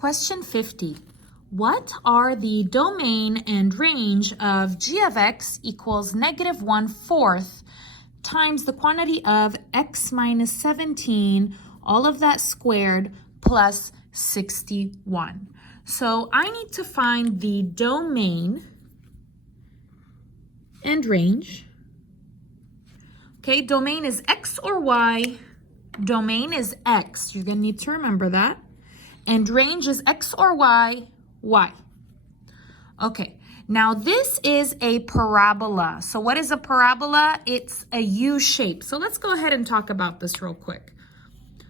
Question 50. What are the domain and range of g of x equals negative 1/4 times the quantity of x minus 17, all of that squared, plus 61? So I need to find the domain and range. Okay, domain is x or y. Domain is x. You're going to need to remember that. And range is x or y, y. Okay, now this is a parabola. So what is a parabola? It's a U shape. So let's go ahead and talk about this real quick.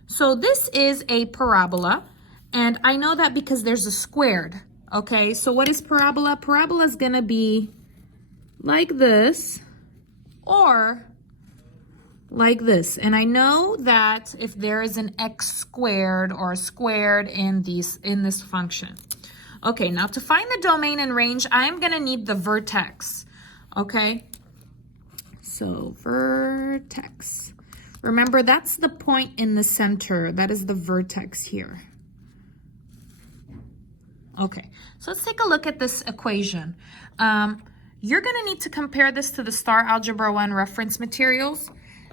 So this is a parabola, and I know that because there's a squared. Okay, so what is parabola? Parabola is going to be like this or like this. And I know that if there is an x squared or a squared in this function. Okay, now to find the domain and range, I'm going to need the vertex. Okay, so vertex. Remember, that's the point in the center. That is the vertex here. Okay, so let's take a look at this equation. You're going to need to compare this to the STAAR Algebra 1 reference materials.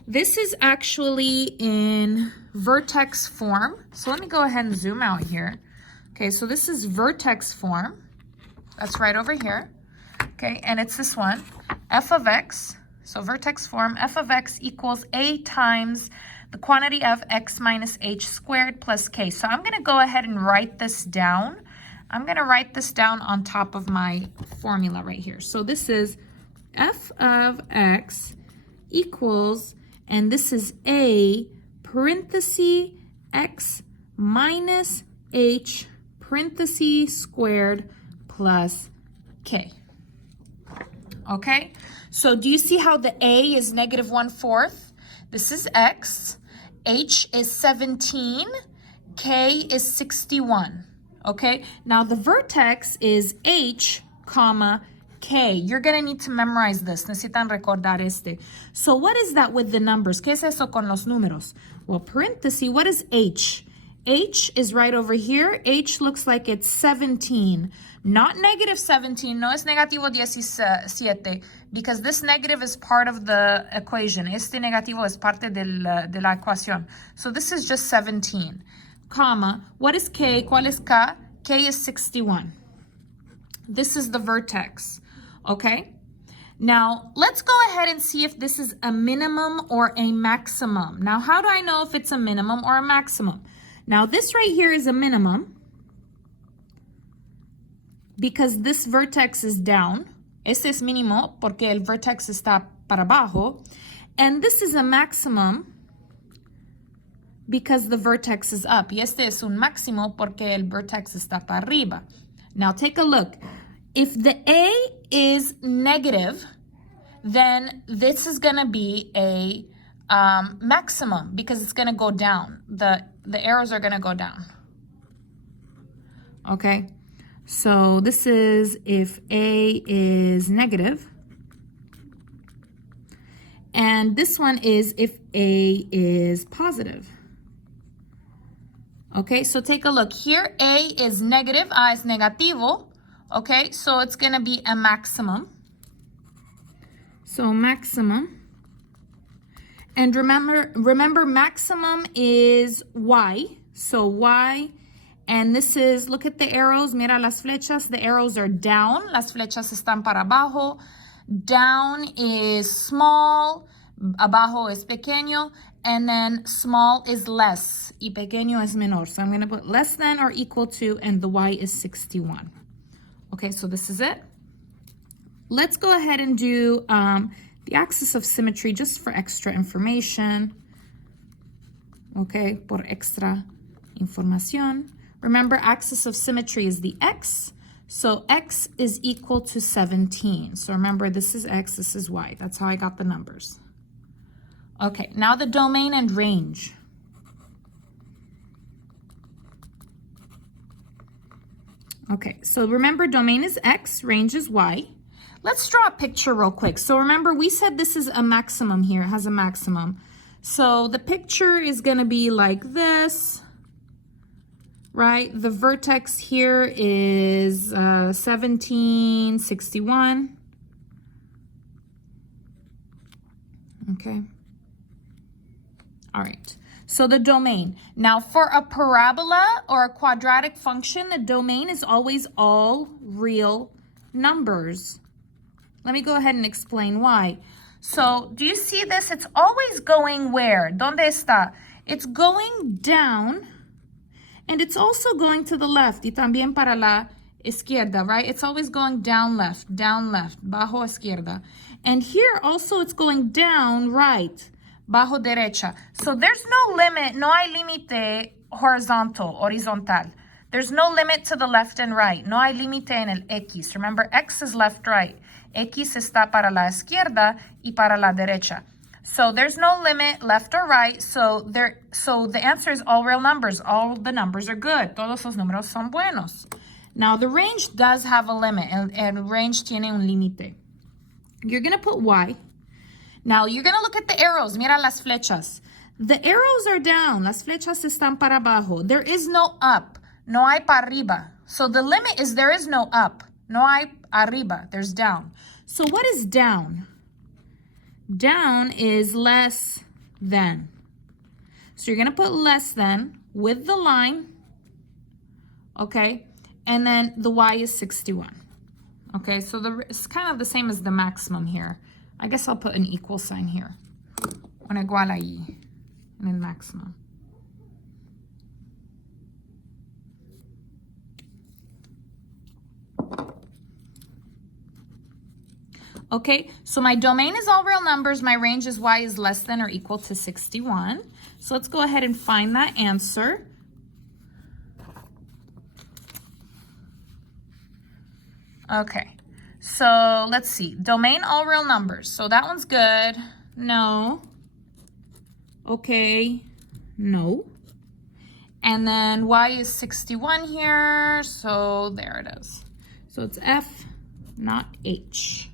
This is actually in vertex form. So let me go ahead and zoom out here. Okay, so this is vertex form. That's right over here. Okay, and it's this one, f of x. So vertex form, f of x equals a times the quantity of x minus h squared plus k. So I'm going to go ahead and write this down. I'm going to write this down on top of my formula right here. So this is f of x equals, and this is a parenthesis x minus h parenthesis squared plus k. Okay, so do you see how the a is negative 1/4? This is x, h is 17, k is 61. Okay, now the vertex is h, comma, k. You're going to need to memorize this. Necesitan recordar este. So what is that with the numbers? ¿Qué es eso con los números? Well, parenthesis, what is h? H is right over here. H looks like it's 17. Not negative 17. No es negativo 17. Because this negative is part of the equation. Este negativo es parte de la ecuación. So this is just 17. Comma. What is k? ¿Cuál es k? K is 61. This is the vertex. Okay? Now, let's go ahead and see if this is a minimum or a maximum. Now, how do I know if it's a minimum or a maximum? Now, this right here is a minimum because this vertex is down. Este es mínimo porque el vertex está para abajo. And this is a maximum because the vertex is up. Y este es un máximo porque el vertex está para arriba. Now, take a look. If the A is negative, then this is going to be a maximum because it's going to go down. The arrows are going to go down. Okay, so this is if A is negative. And this one is if A is positive. Okay, so take a look. Here A is negative, A is negativo. Okay, so it's going to be a maximum. So maximum. And remember maximum is y. So y, and this is, look at the arrows, mira las flechas, the arrows are down, las flechas están para abajo. Down is small, abajo es pequeño, and then small is less, y pequeño es menor. So I'm going to put less than or equal to, and the y is 61. Okay, so this is it. Let's go ahead and do the axis of symmetry just for extra information. Okay, por extra información. Remember, axis of symmetry is the x. So x is equal to 17. So remember, this is x, this is y. That's how I got the numbers. Okay, now the domain and range. Okay, so remember, domain is x, range is y. Let's draw a picture real quick. So remember, we said this is a maximum here. It has a maximum. So the picture is going to be like this. right? The vertex here is 1761. Okay. All right. So the domain. Now for a parabola or a quadratic function, the domain is always all real numbers. Let me go ahead and explain why. So do you see this? It's always going where? ¿Dónde está? It's going down, and it's also going to the left. Y también para la izquierda, right? It's always going down, left, bajo izquierda. And here also it's going down, right, bajo derecha. So there's no limit, no hay límite horizontal. There's no limit to the left and right. No hay límite en el X. Remember, X is left, right. X está para la izquierda y para la derecha. So there's no limit left or right. So the answer is all real numbers. All the numbers are good. Todos los números son buenos. Now the range does have a limit, and range tiene un límite. You're going to put Y. Now you're going to look at the arrows. Mira las flechas. The arrows are down. Las flechas están para abajo. There is no up. No hay para arriba. So the limit is there is no up. No hay arriba. There's down. So what is down? Down is less than. So you're going to put less than with the line. Okay. And then the Y is 61. Okay. So it's kind of the same as the maximum here. I guess I'll put an equal sign here. Un igual ahí. And then maximum. Okay, so my domain is all real numbers. My range is Y is less than or equal to 61. So let's go ahead and find that answer. Okay, so let's see. Domain, all real numbers. So that one's good. No. Okay, no. And then Y is 61 here. So there it is. So it's F, not H.